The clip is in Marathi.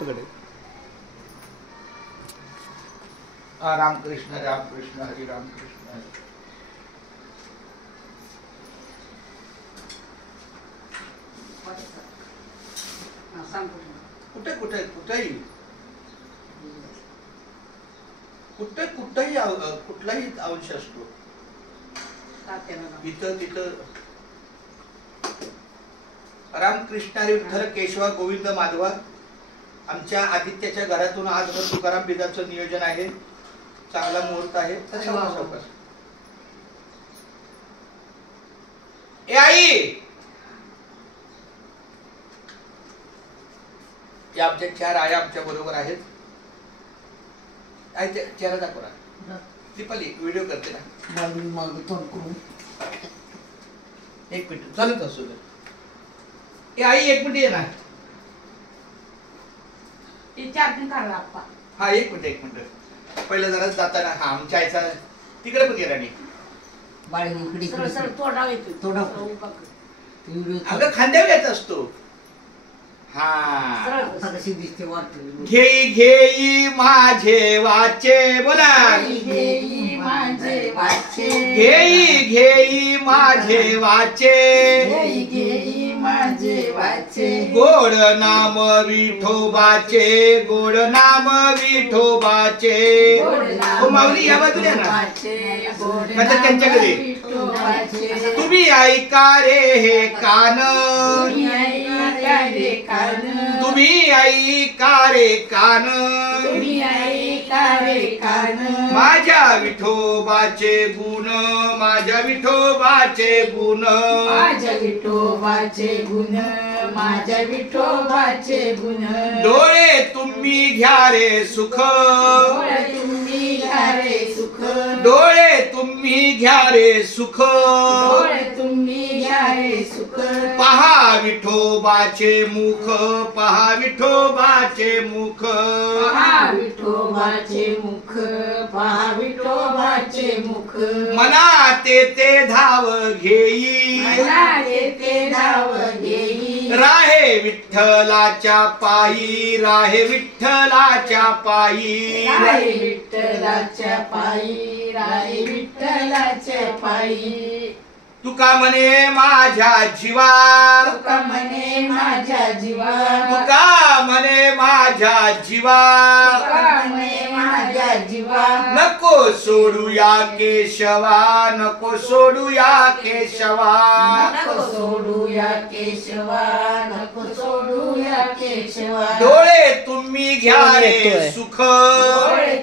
भक्तकडे. रामकृष्ण रामकृष्ण हरी रामकृष्ण हरी. कुठे कुठे कुठेही कुठे कुठेही कुठलाही अंश असतो इथं तिथं. रामकृष्ण हरी विठ्ठल केशवा गोविंद माधवा. आमच्या आदित्याच्या घरातून आज तुकाराम बिदाचं नियोजन आहे. चांगला मुहूर्त आहे. ए आई, या आमच्या 4 आया आमच्या बरोबर आहेत. चेहरा दाखव ना. दीपाली व्हिडिओ करते ना. एक मिनिट चालत असू दे. ए आई 1 मिनिट ये ना. 4 दिन काढला आप्पा. हा 1 मिनिट. पहिलं जरा जाताना हा आमच्या आईचा तिकडे पण गेला नाही. अगं खांद्यावर येत असतो. हा घेई घेई माझे वाचे. बोला घेई घेई माझे वाचे. गोड नाम विठोबाचे. गोड नाम विठोबाचे. माऊली या बाजूला ना. त्यांच्याकडे तुम्ही ऐका रे हे कान. तुम्ही ऐका रे कान. माझ्या विठोबाचे गुण. माझ्या विठोबाचे गुण. माझ्या विठोबाचे गुण. माझ्या विठोबाचे गुण. डोळे तुम्ही घ्या रे सुख. तुम्ही घ्या रे सुख. डोळे तुम्ही घ्या रे सुख. तुम्ही घ्या रे सुख. पहा विठोबाचे मुख. पहा विठोबाचे मुख. पहा विठोबाचे मुख. पहा विठोबाचे मुख. मना ते धाव घेई. ते धाव घेई. राहे विठ्ठलाच्या पायी. राहे विठ्ठलाच्या पायी. राहे विठ्ठलाच्या पायी. राहे विठ्ठलाच्या पायी. तुका म्हणे माझ्या जीवा. तुका म्हणे माझ्या जीवा. तुका म्हणे माझ्या जीवा. तुका म्हणे माझ्या जीवा. नको सोडूया केशवा. नको सोडूया केशवा. नको सोडूया केशवा. नको सोडूया केशवा. डोळे तुम्ही घ्या रे सुख. डोळे